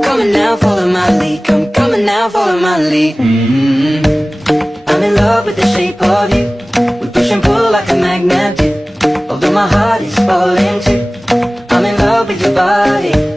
Coming now, follow my lead. Come coming now, follow my lead. I'm in love with the shape of you. We push and pull like a magnet do. Although my heart is falling too, I'm in love with your body.